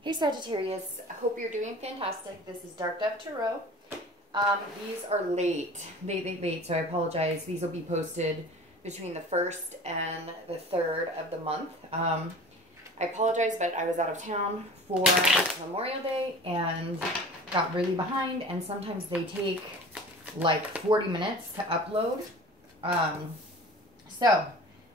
Hey Sagittarius, I hope you're doing fantastic. This is Dark Dove Tarot. These are late, so I apologize. These will be posted between the 1st and the 3rd of the month. I apologize, but I was out of town for Memorial Day and got really behind, and sometimes they take like 40 minutes to upload. So,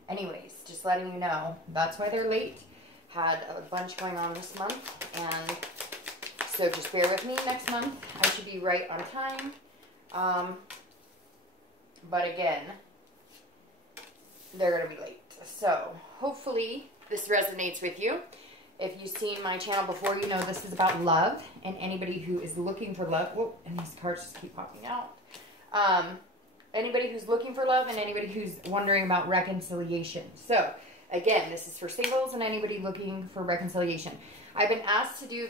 anyways, just letting you know, that's why they're late. Had a bunch going on this month, and so just bear with me next month. I should be right on time. But again, they're going to be late. So hopefully this resonates with you. If you've seen my channel before, you know this is about love, and anybody who is looking for love. Whoa, and these cards just keep popping out. Anybody who's looking for love and anybody who's wondering about reconciliation. So again, this is for singles and anybody looking for reconciliation. I've been asked to do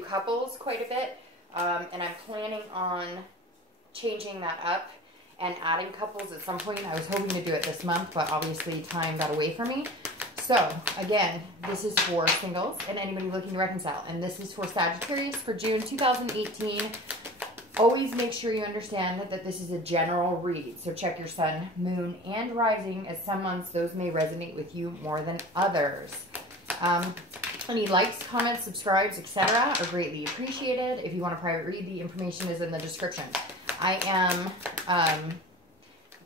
couples quite a bit, and I'm planning on changing that up and adding couples at some point. I was hoping to do it this month, but obviously time got away from me. So again, this is for singles and anybody looking to reconcile, and this is for Sagittarius for June 2018. Always make sure you understand that this is a general read. So check your sun, moon, and rising, as some months those may resonate with you more than others. Any likes, comments, subscribes, etc. are greatly appreciated. If you want a private read, the information is in the description. I am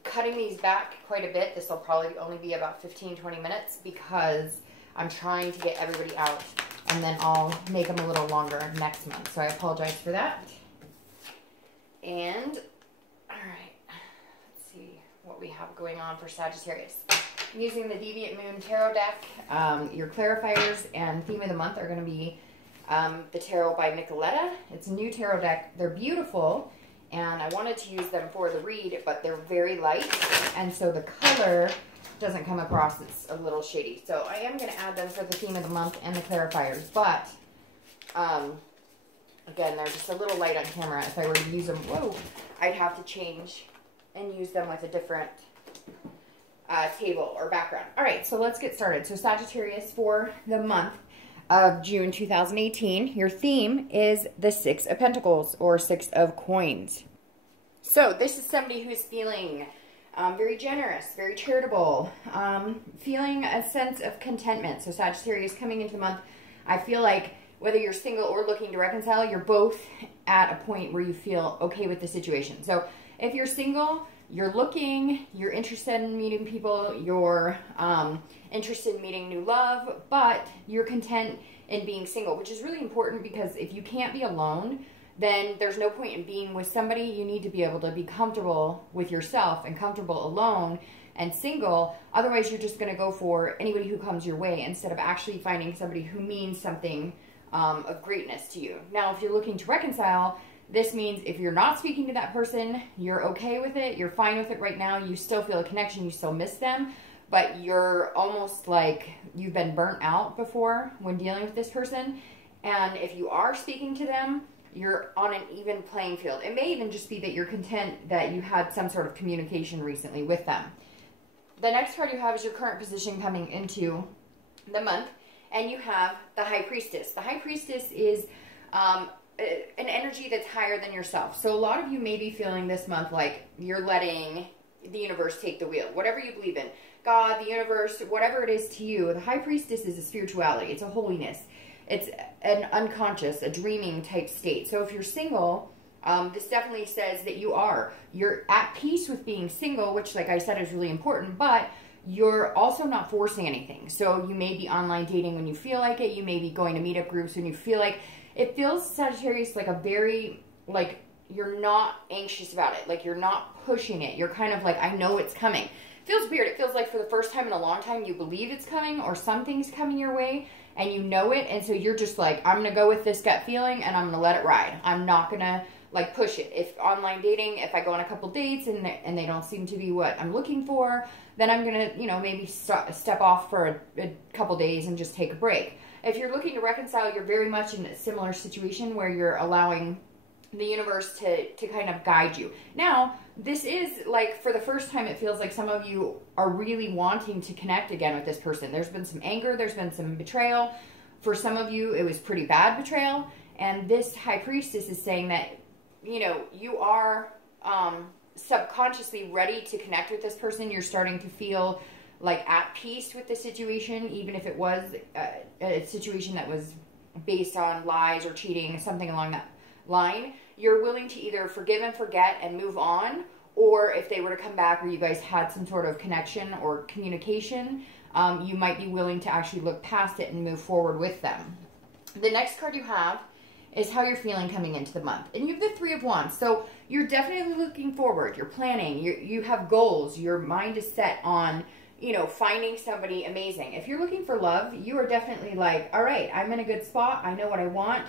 cutting these back quite a bit. This will probably only be about 15-20 minutes because I'm trying to get everybody out, and then I'll make them a little longer next month. So I apologize for that. And, all right, let's see what we have going on for Sagittarius. I'm using the Deviant Moon Tarot deck. Your clarifiers and theme of the month are going to be the Tarot by Nicoletta. It's a new tarot deck. They're beautiful, and I wanted to use them for the read, but they're very light, and so the color doesn't come across. It's a little shady. So I am going to add them for the theme of the month and the clarifiers, but again, they're just a little light on camera. If I were to use them, whoa, I'd have to change and use them with a different table or background. All right, so let's get started. So Sagittarius for the month of June 2018, your theme is the 6 of Pentacles or 6 of Coins. So this is somebody who's feeling very generous, very charitable, feeling a sense of contentment. So Sagittarius coming into the month, I feel like whether you're single or looking to reconcile, you're both at a point where you feel okay with the situation. So if you're single, you're looking, you're interested in meeting people, you're interested in meeting new love, but you're content in being single, which is really important because if you can't be alone, then there's no point in being with somebody. You need to be able to be comfortable with yourself and comfortable alone and single. Otherwise, you're just going to go for anybody who comes your way instead of actually finding somebody who means something of greatness to you. Now, if you're looking to reconcile, this means if you're not speaking to that person, you're okay with it, you're fine with it right now, you still feel a connection, you still miss them, but you're almost like you've been burnt out before when dealing with this person. And if you are speaking to them, you're on an even playing field. It may even just be that you're content that you had some sort of communication recently with them. The next card you have is your current position coming into the month. And you have the High Priestess. The High Priestess is an energy that's higher than yourself. So a lot of you may be feeling this month like you're letting the universe take the wheel. Whatever you believe in, God, the universe, whatever it is to you, the High Priestess is a spirituality. It's a holiness. It's an unconscious, a dreaming type state. So if you're single, this definitely says that you're at peace with being single, which, like I said, is really important, but you're also not forcing anything. So you may be online dating when you feel like it. You may be going to meetup groups when you feel like it. Feels, Sagittarius, like a very, like, you're not anxious about it. Like, you're not pushing it. You're kind of like, I know it's coming. It feels weird. It feels like for the first time in a long time, you believe it's coming or something's coming your way and you know it. And so you're just like, I'm going to go with this gut feeling and I'm going to let it ride. I'm not going to like push it. If online dating, if I go on a couple dates and they don't seem to be what I'm looking for, then I'm going to, you know, maybe step off for a couple days and just take a break. If you're looking to reconcile, you're very much in a similar situation where you're allowing the universe to kind of guide you. Now, this is like, for the first time, it feels like some of you are really wanting to connect again with this person. There's been some anger, there's been some betrayal, For some of you, it was pretty bad betrayal. And this High Priestess is saying that, you know, you are subconsciously ready to connect with this person. You're starting to feel like at peace with the situation, even if it was a situation that was based on lies or cheating, something along that line. You're willing to either forgive and forget and move on, or if they were to come back or you guys had some sort of connection or communication, you might be willing to actually look past it and move forward with them. The next card you have is how you're feeling coming into the month. And you have the Three of Wands. So you're definitely looking forward. You're planning. You have goals. Your mind is set on, you know, finding somebody amazing. If you're looking for love, you are definitely like, all right, I'm in a good spot. I know what I want.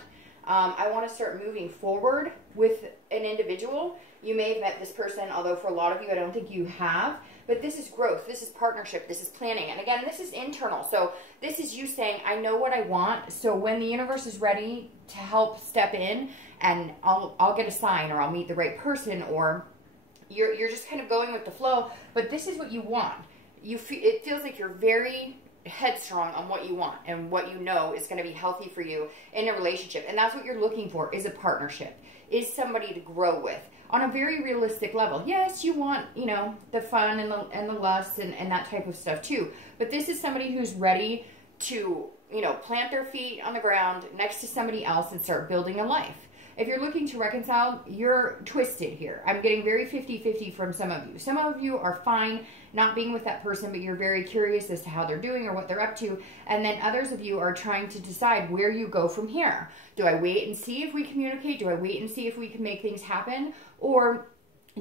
I want to start moving forward with an individual. You may have met this person, although for a lot of you, I don't think you have. But this is growth. This is partnership. This is planning. And again, this is internal. So this is you saying, I know what I want. So when the universe is ready to help step in, and I'll get a sign, or I'll meet the right person, or you're just kind of going with the flow. But this is what you want. It feels like you're very headstrong on what you want and what you know is going to be healthy for you in a relationship. And that's what you're looking for, is a partnership, is somebody to grow with on a very realistic level. Yes, you want, you know, the fun and the lust and that type of stuff too. But this is somebody who's ready to, you know, plant their feet on the ground next to somebody else and start building a life. If you're looking to reconcile, you're twisted here. I'm getting very 50-50 from some of you. Some of you are fine not being with that person, but you're very curious as to how they're doing or what they're up to. And then others of you are trying to decide where you go from here. Do I wait and see if we communicate? Do I wait and see if we can make things happen? Or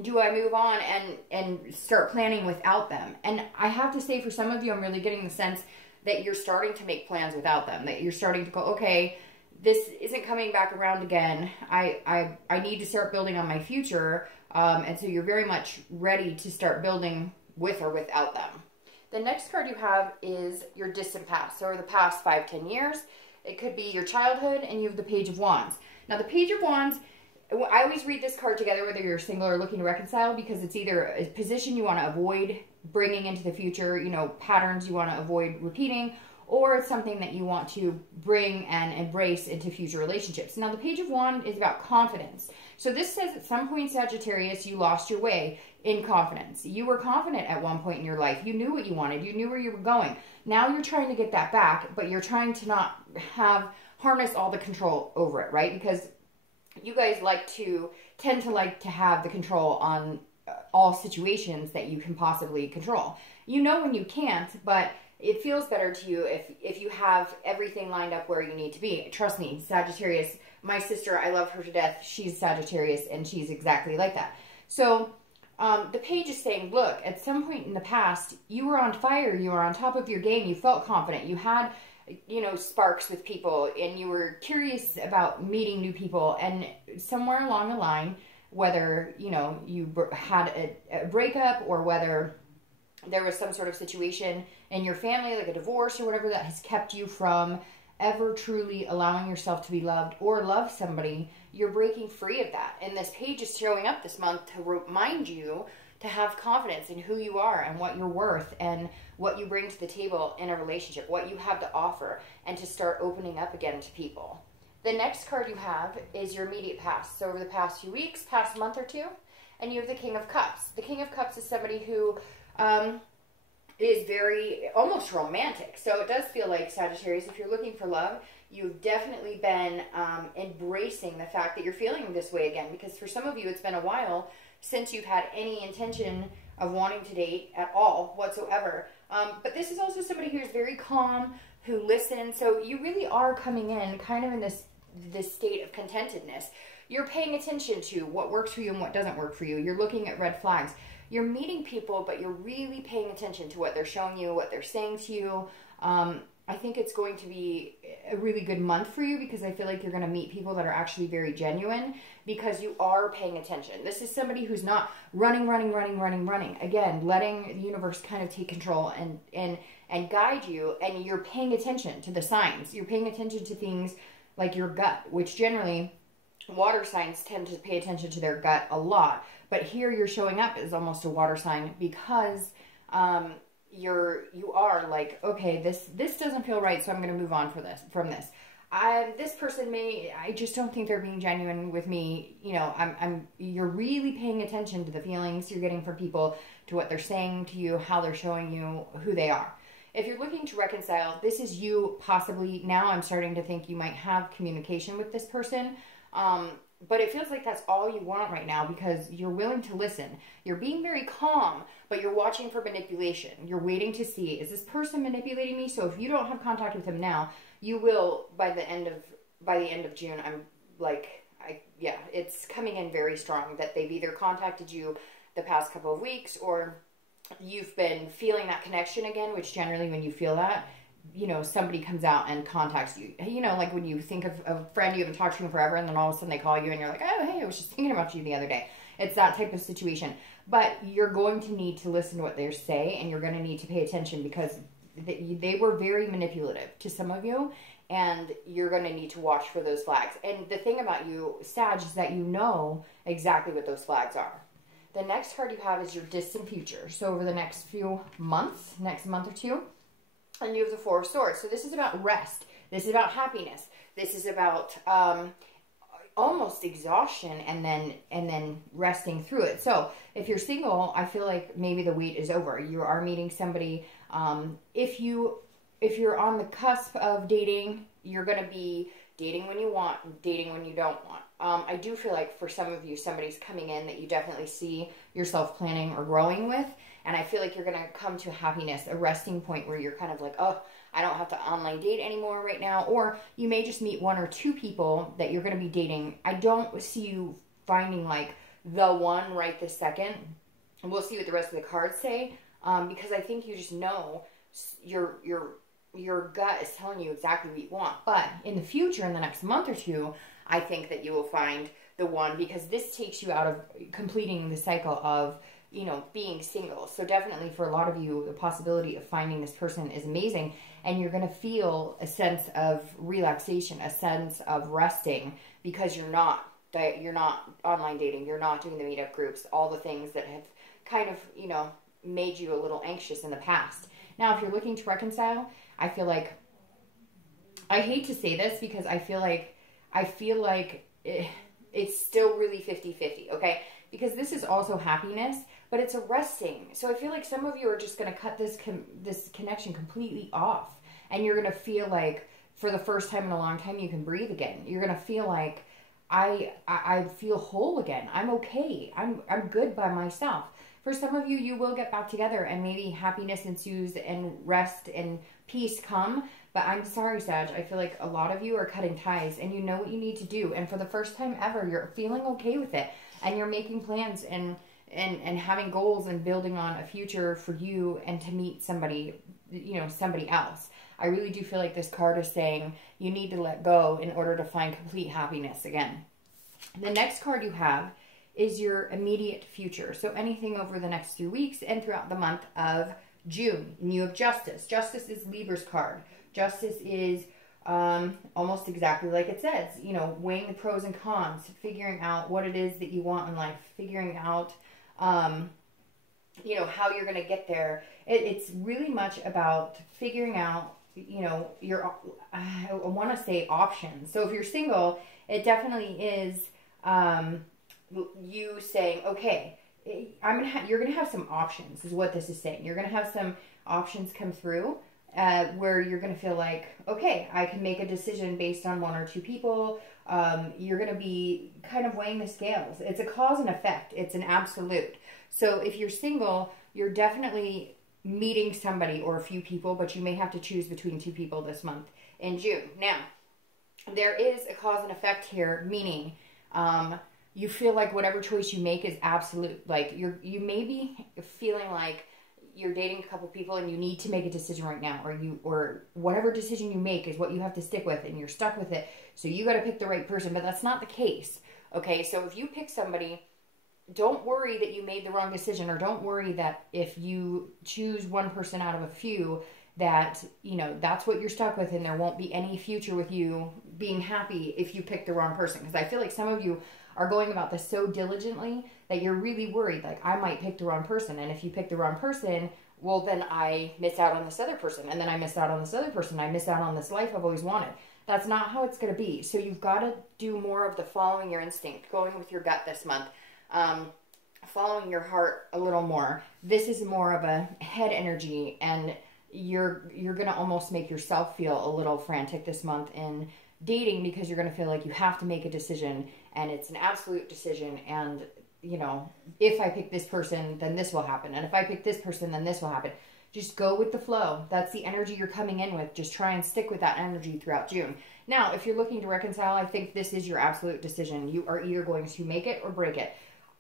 do I move on and start planning without them? And I have to say, for some of you, I'm really getting the sense that you're starting to make plans without them. That you're starting to go, okay, this isn't coming back around again. I need to start building on my future. And so you're very much ready to start building with or without them. The next card you have is your distant past. So over the past 5-10 years, it could be your childhood, and you have the Page of Wands. Now the Page of Wands, I always read this card together whether you're single or looking to reconcile, because it's either a position you want to avoid bringing into the future, you know, patterns you want to avoid repeating, or it's something that you want to bring and embrace into future relationships. Now, the Page of Wands is about confidence. So this says at some point, Sagittarius, you lost your way in confidence. You were confident at one point in your life. You knew what you wanted. You knew where you were going. Now you're trying to get that back, but you're trying to not harness all the control over it, right? Because you guys tend to like to have the control on all situations that you can possibly control. You know when you can't, but it feels better to you if you have everything lined up where you need to be. Trust me, Sagittarius, my sister, I love her to death. She's Sagittarius, and she's exactly like that. So the page is saying, look, at some point in the past, you were on fire. You were on top of your game. You felt confident. You had, you know, sparks with people, and you were curious about meeting new people. And somewhere along the line, whether, you know, you had a breakup, or whether there was some sort of situation in your family, like a divorce or whatever, that has kept you from ever truly allowing yourself to be loved or love somebody, you're breaking free of that. And this page is showing up this month to remind you to have confidence in who you are and what you're worth and what you bring to the table in a relationship, what you have to offer, and to start opening up again to people. The next card you have is your immediate past. So over the past few weeks, past month or two, and you have the King of Cups. The King of Cups is somebody who is very, almost romantic. So it does feel like, Sagittarius, if you're looking for love, you've definitely been embracing the fact that you're feeling this way again. Because for some of you, it's been a while since you've had any intention of wanting to date at all whatsoever. But this is also somebody who's very calm, who listens. So you really are coming in kind of in this state of contentedness. You're paying attention to what works for you and what doesn't work for you. You're looking at red flags. You're meeting people, but you're really paying attention to what they're showing you, what they're saying to you. I think it's going to be a really good month for you, because I feel like you're going to meet people that are actually very genuine, because you are paying attention. This is somebody who's not running. Again, letting the universe kind of take control and guide you, and you're paying attention to the signs. You're paying attention to things like your gut, which generally water signs tend to pay attention to their gut a lot. But here you're showing up as almost a water sign, because you are like, okay, this doesn't feel right, so I'm going to move on from this. This person I just don't think they're being genuine with me. You know, you're really paying attention to the feelings you're getting from people, to what they're saying to you, how they're showing you who they are. If you're looking to reconcile, this is you possibly, now I'm starting to think you might have communication with this person. But it feels like that's all you want right now, because you're willing to listen. You're being very calm, but you're watching for manipulation. You're waiting to see, is this person manipulating me? So if you don't have contact with him now, you will by the end of June. I'm like, yeah, it's coming in very strong that they've either contacted you the past couple of weeks, or you've been feeling that connection again, which generally when you feel that, you know, somebody comes out and contacts you. You know, like when you think of a friend you haven't talked to in forever, and then all of a sudden they call you and you're like, oh, hey, I was just thinking about you the other day. It's that type of situation. But you're going to need to listen to what they say, and you're going to need to pay attention, because they were very manipulative to some of you, and you're going to need to watch for those flags. And the thing about you, Sag, is that you know exactly what those flags are. The next card you have is your distant future. So over the next few months, next month or two, and you have the Four of Swords. So this is about rest. This is about happiness. This is about almost exhaustion, and then resting through it. So if you're single, I feel like maybe the wait is over. You are meeting somebody. If you're on the cusp of dating, you're going to be dating when you want, dating when you don't want. I do feel like for some of you, somebody's coming in that you definitely see yourself planning or growing with. And I feel like you're going to come to happiness, a resting point where you're kind of like, oh, I don't have to online date anymore right now. Or you may just meet one or two people that you're going to be dating. I don't see you finding like the one right this second. And we'll see what the rest of the cards say. Because I think you just know your gut is telling you exactly what you want. But in the future, in the next month or two, I think that you will find the one, because this takes you out of completing the cycle of, you know, being single. So definitely for a lot of you, the possibility of finding this person is amazing, and you're going to feel a sense of relaxation, a sense of resting, because you're not online dating, you're not doing the meetup groups, all the things that have kind of, you know, made you a little anxious in the past. Now, if you're looking to reconcile, I feel like, I hate to say this because I feel like it's still really 50-50, okay? Because this is also happiness, but it's a resting. So I feel like some of you are just going to cut this connection completely off, and you're going to feel like for the first time in a long time you can breathe again. You're going to feel like I feel whole again. I'm okay. I'm good by myself. For some of you, you will get back together, and maybe happiness ensues and rest and peace come. But I'm sorry, Sag, I feel like a lot of you are cutting ties, and you know what you need to do. And for the first time ever, you're feeling okay with it, and you're making plans and having goals and building on a future for you and to meet somebody, you know, somebody else. I really do feel like this card is saying you need to let go in order to find complete happiness again. The next card you have is your immediate future. So anything over the next 3 weeks and throughout the month of June. And you have Justice. Justice is Libra's card. Justice is almost exactly like it says, you know, weighing the pros and cons, figuring out what it is that you want in life, figuring out, you know, how you're going to get there. It's really much about figuring out, you know, I want to say options. So if you're single, it definitely is you saying, okay, you're going to have some options is what this is saying. You're going to have some options come through where you're going to feel like, okay, I can make a decision based on one or two people. You're going to be kind of weighing the scales. It's a cause and effect. It's an absolute. So if you're single, you're definitely meeting somebody or a few people, but you may have to choose between two people this month in June. Now, there is a cause and effect here, meaning you feel like whatever choice you make is absolute. Like you may be feeling like you're dating a couple people and you need to make a decision right now, or whatever decision you make is what you have to stick with, and you're stuck with it. So you got to pick the right person, but that's not the case. Okay, so if you pick somebody, don't worry that you made the wrong decision, or don't worry that if you choose one person out of a few that, you know, that's what you're stuck with, and there won't be any future with you being happy if you pick the wrong person. Because I feel like some of you are going about this so diligently that you're really worried, like, I might pick the wrong person, and if you pick the wrong person, well, then I miss out on this other person, and then I miss out on this other person. I miss out on this life I've always wanted. That's not how it's going to be. So you've got to do more of the following your instinct, going with your gut this month, following your heart a little more. This is more of a head energy, and you're going to almost make yourself feel a little frantic this month in dating, because you're going to feel like you have to make a decision, and it's an absolute decision, and you know, if I pick this person, then this will happen. And if I pick this person, then this will happen. Just go with the flow. That's the energy you're coming in with. Just try and stick with that energy throughout June. Now, if you're looking to reconcile, I think this is your absolute decision. You are either going to make it or break it.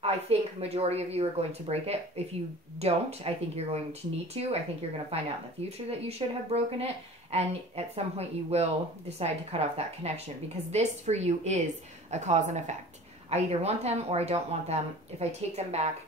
I think majority of you are going to break it. If you don't, I think you're going to need to. I think you're going to find out in the future that you should have broken it. And at some point you will decide to cut off that connection, because this for you is a cause and effect. I either want them or I don't want them. If I take them back,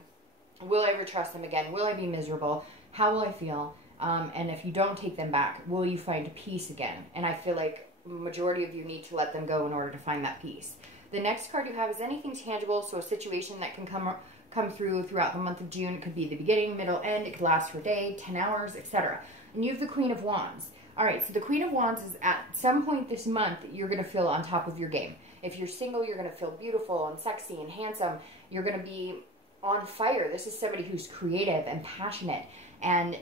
will I ever trust them again? Will I be miserable? How will I feel? And if you don't take them back, will you find peace again? And I feel like majority of you need to let them go in order to find that peace. The next card you have is anything tangible, so a situation that can come through throughout the month of June. It could be the beginning, middle, end. It could last for a day, 10 hours, etc. And you have the Queen of Wands. All right, so the Queen of Wands is at some point this month, you're going to feel on top of your game. If you're single, you're going to feel beautiful and sexy and handsome. You're going to be on fire. This is somebody who's creative and passionate and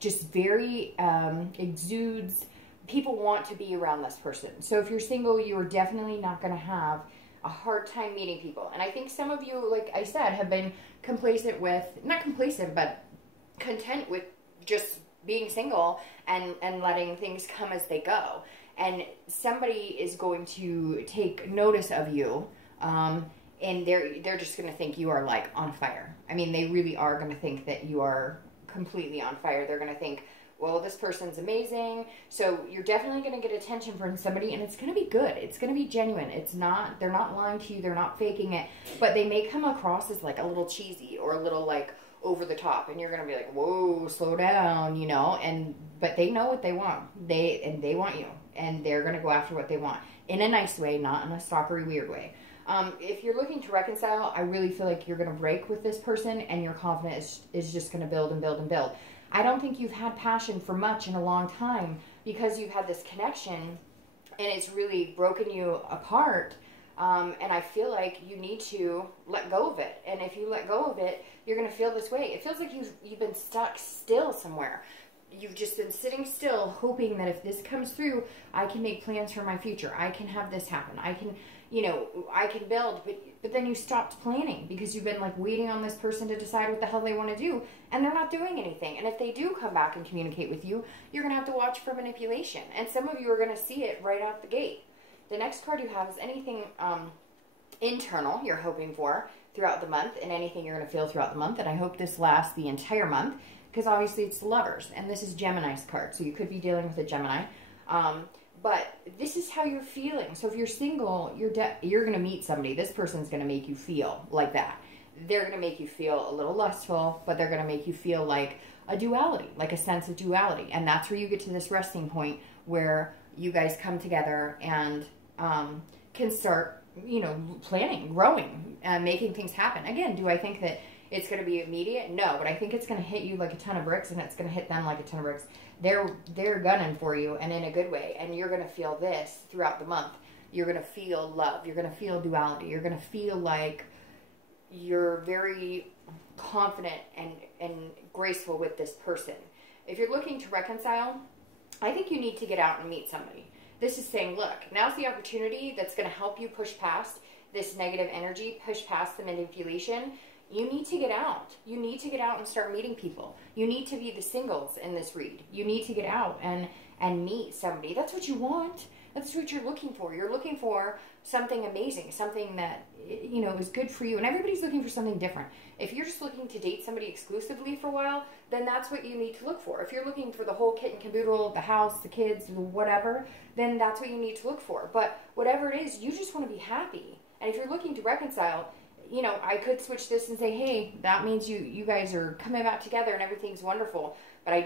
just very exudes. People want to be around this person. So if you're single, you are definitely not going to have a hard time meeting people. And I think some of you, like I said, have been complacent with, not complacent, but content with just being single and letting things come as they go. And somebody is going to take notice of you, and they're just going to think you are like on fire. I mean, they really are going to think that you are completely on fire. They're going to think, well, this person's amazing. So you're definitely going to get attention from somebody, and it's going to be good. It's going to be genuine. They're not lying to you. They're not faking it, but they may come across as like a little cheesy or a little like over the top, and you're going to be like, whoa, slow down, you know, but they know what they want. They want you, and they're going to go after what they want in a nice way, not in a stalkery, weird way. If you're looking to reconcile, I really feel like you're going to break with this person, and your confidence is just going to build and build and build. I don't think you've had passion for much in a long time, because you've had this connection, and it's really broken you apart. And I feel like you need to let go of it. And if you let go of it, you're going to feel this way. It feels like you've been stuck still somewhere. You've just been sitting still, hoping that if this comes through, I can make plans for my future. I can have this happen. I can, I can build. But then you stopped planning, because you've been like waiting on this person to decide what the hell they want to do, and they're not doing anything. And if they do come back and communicate with you, you're going to have to watch for manipulation. And some of you are going to see it right out the gate. The next card you have is anything internal you're hoping for throughout the month, and anything you're going to feel throughout the month. And I hope this lasts the entire month, because obviously it's the Lovers, and this is Gemini's card, so you could be dealing with a Gemini. But this is how you're feeling. So if you're single, you're going to meet somebody. This person's going to make you feel like that. They're going to make you feel a little lustful, but they're going to make you feel like a duality, like a sense of duality. And that's where you get to this resting point where you guys come together and can start, planning, growing, making things happen. Again, do I think that it's going to be immediate? No, but I think it's going to hit you like a ton of bricks, and it's going to hit them like a ton of bricks. They're gunning for you, and in a good way, and you're going to feel this throughout the month. You're going to feel love. You're going to feel duality. You're going to feel like you're very confident and graceful with this person. If you're looking to reconcile, I think you need to get out and meet somebody. This is saying, look, now's the opportunity that's going to help you push past this negative energy, push past the manipulation. You need to get out. You need to get out and start meeting people. You need to be the singles in this read. You need to get out and meet somebody. That's what you want. That's what you're looking for. You're looking for something amazing, something that, is good for you. And everybody's looking for something different. If you're just looking to date somebody exclusively for a while, then that's what you need to look for. If you're looking for the whole kit and caboodle, the house, the kids, whatever, then that's what you need to look for. But whatever it is, you just want to be happy. And if you're looking to reconcile, I could switch this and say, hey, that means you guys are coming back together and everything's wonderful. But I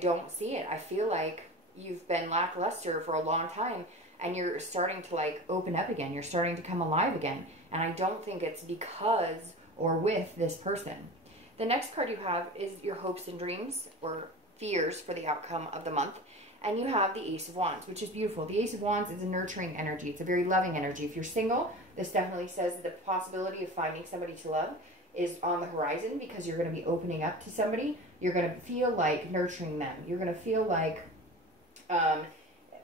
don't see it. I feel like you've been lackluster for a long time, and you're starting to open up again. You're starting to come alive again. And I don't think it's because or with this person. The next card you have is your hopes and dreams or fears for the outcome of the month. And you have the Ace of Wands, which is beautiful. The Ace of Wands is a nurturing energy. It's a very loving energy. If you're single, this definitely says that the possibility of finding somebody to love is on the horizon, because you're going to be opening up to somebody. You're going to feel like nurturing them. You're going to feel like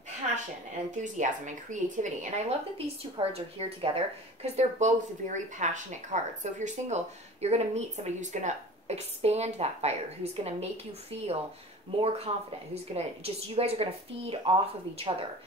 passion and enthusiasm and creativity. And I love that these two cards are here together because they're both very passionate cards. So if you're single, you're going to meet somebody who's going to expand that fire, who's going to make you feel more confident, who's going to just, you guys are going to feed off of each other.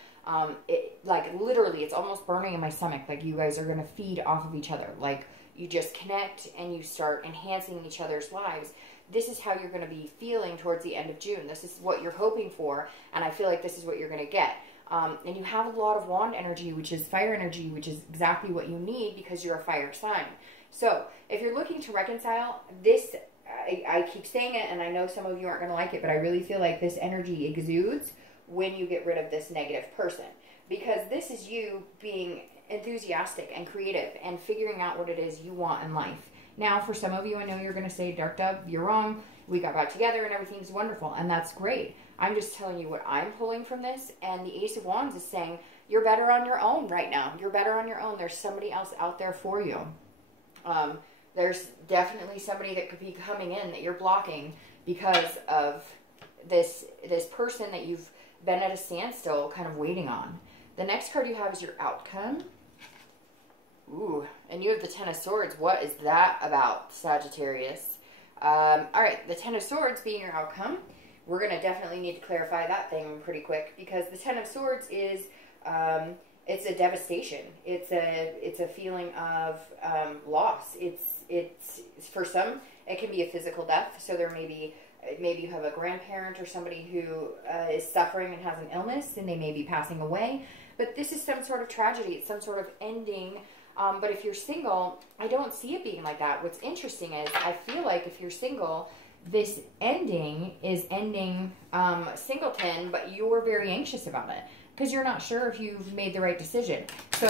Like literally, it's almost burning in my stomach. Like you guys are going to feed off of each other. Like you just connect and you start enhancing each other's lives. This is how you're going to be feeling towards the end of June. This is what you're hoping for, and I feel like this is what you're going to get. And you have a lot of wand energy, which is fire energy, which is exactly what you need because you're a fire sign. So if you're looking to reconcile, this, I keep saying it, and I know some of you aren't going to like it, but I really feel like this energy exudes when you get rid of this negative person. Because this is you being enthusiastic and creative and figuring out what it is you want in life. Now, for some of you, I know you're going to say, Dark Dove, you're wrong. We got back together and everything's wonderful. And that's great. I'm just telling you what I'm pulling from this. And the Ace of Wands is saying, you're better on your own right now. You're better on your own. There's somebody else out there for you. There's definitely somebody that could be coming in that you're blocking because of this person that you've been at a standstill kind of waiting on. The next card you have is your outcome. Ooh, and you have the Ten of Swords. What is that about, Sagittarius? All right, the Ten of Swords being your outcome. We're going to definitely need to clarify that thing pretty quick, because the Ten of Swords is, it's a devastation. It's a feeling of loss. It's for some, it can be a physical death. So there may be, maybe you have a grandparent or somebody who is suffering and has an illness, and they may be passing away. But this is some sort of tragedy. It's some sort of ending. But if you're single, I don't see it being like that. What's interesting is I feel like if you're single, this ending is ending singleton, but you're very anxious about it because you're not sure if you've made the right decision. So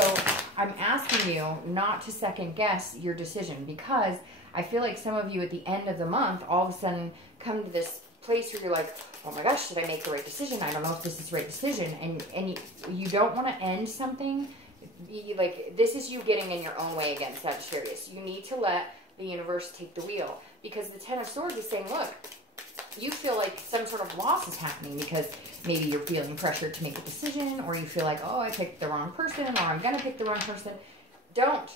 I'm asking you not to second guess your decision, because I feel like some of you at the end of the month all of a sudden come to this place where you're like, oh my gosh, did I make the right decision? I don't know if this is the right decision. And you don't want to end something. Like, this is you getting in your own way again, Sagittarius. You need to let the universe take the wheel, because the Ten of Swords is saying, look, you feel like some sort of loss is happening because maybe you're feeling pressured to make a decision, or you feel like, oh, I picked the wrong person, or I'm going to pick the wrong person. Don't,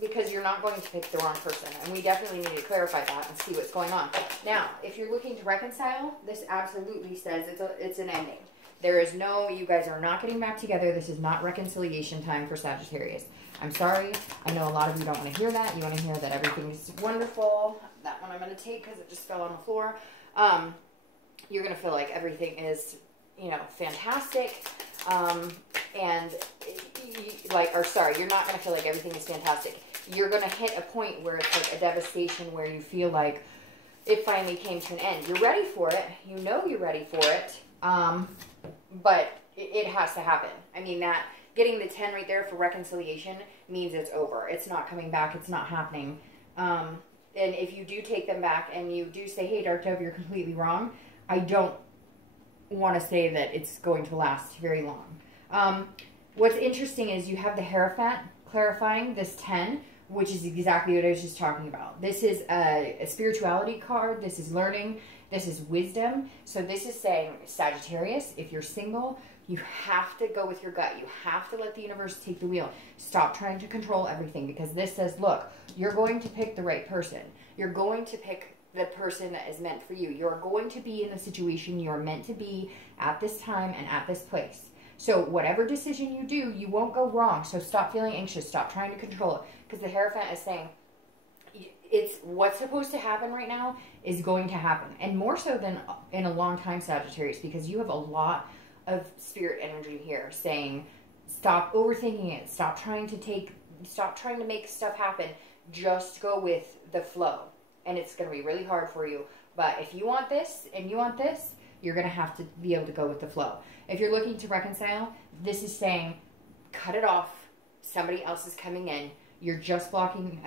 because you're not going to pick the wrong person. And we definitely need to clarify that and see what's going on. Now, if you're looking to reconcile, this absolutely says it's an ending. There is no, you guys are not getting back together. This is not reconciliation time for Sagittarius. I'm sorry. I know a lot of you don't want to hear that. You want to hear that everything is wonderful. That one I'm going to take because it just fell on the floor. You're going to feel like everything is, you know, fantastic. And you're not going to feel like everything is fantastic. You're going to hit a point where it's like a devastation, where you feel like it finally came to an end. You're ready for it. You know you're ready for it. But it has to happen. I mean, that getting the 10 right there for reconciliation means it's over. It's not coming back. It's not happening. And if you do take them back and you do say, hey, Dark Dove, you're completely wrong, I don't want to say that it's going to last very long. What's interesting is you have the Hierophant clarifying this 10, which is exactly what I was just talking about. This is a spirituality card. This is learning. This is wisdom. So this is saying, Sagittarius, if you're single, you have to go with your gut. You have to let the universe take the wheel. Stop trying to control everything, because this says, look, you're going to pick the right person. You're going to pick the person that is meant for you. You're going to be in the situation you're meant to be at this time and at this place. So whatever decision you do, you won't go wrong. So stop feeling anxious. Stop trying to control it, because the Hierophant is saying, it's what's supposed to happen right now is going to happen. And more so than in a long time, Sagittarius, because you have a lot of spirit energy here saying, stop overthinking it. Stop trying to make stuff happen. Just go with the flow. And it's going to be really hard for you. But if you want this and you want this, you're going to have to be able to go with the flow. If you're looking to reconcile, this is saying, cut it off. Somebody else is coming in. You're just blocking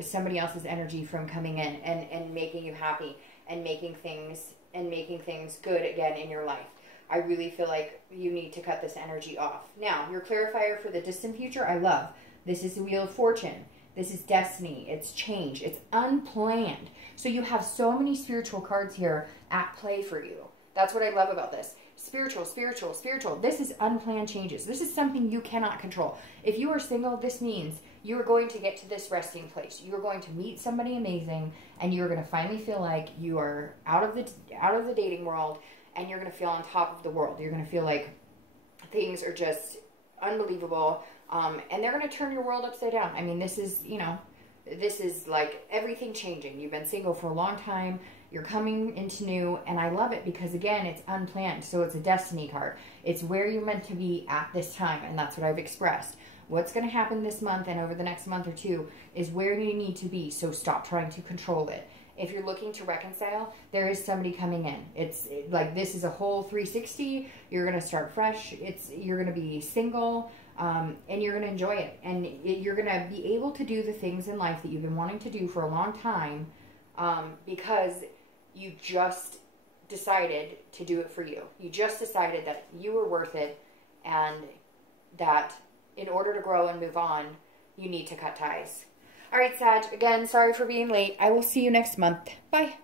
somebody else's energy from coming in and making you happy and making things good again in your life. I really feel like you need to cut this energy off. Now, your clarifier for the distant future, I love. This is the Wheel of Fortune. This is destiny. It's change. It's unplanned. So you have so many spiritual cards here at play for you. That's what I love about this. Spiritual, spiritual, spiritual. This is unplanned changes. This is something you cannot control. If you are single, this means you are going to get to this resting place. You are going to meet somebody amazing, and you are going to finally feel like you are out of the dating world, and you're going to feel on top of the world. You're going to feel like things are just unbelievable, and they're going to turn your world upside down. I mean, this is, you know, this is like everything changing. You've been single for a long time. You're coming into new, and I love it because, again, it's unplanned. So it's a destiny card. It's where you're meant to be at this time, and that's what I've expressed. What's going to happen this month and over the next month or two is where you need to be, so stop trying to control it. If you're looking to reconcile, there is somebody coming in. It's like this is a whole 360. You're going to start fresh. You're going to be single, and you're going to enjoy it. And you're going to be able to do the things in life that you've been wanting to do for a long time, because you just decided to do it for you. You just decided that you were worth it, and that in order to grow and move on, you need to cut ties. All right, Sag, again, sorry for being late. I will see you next month. Bye.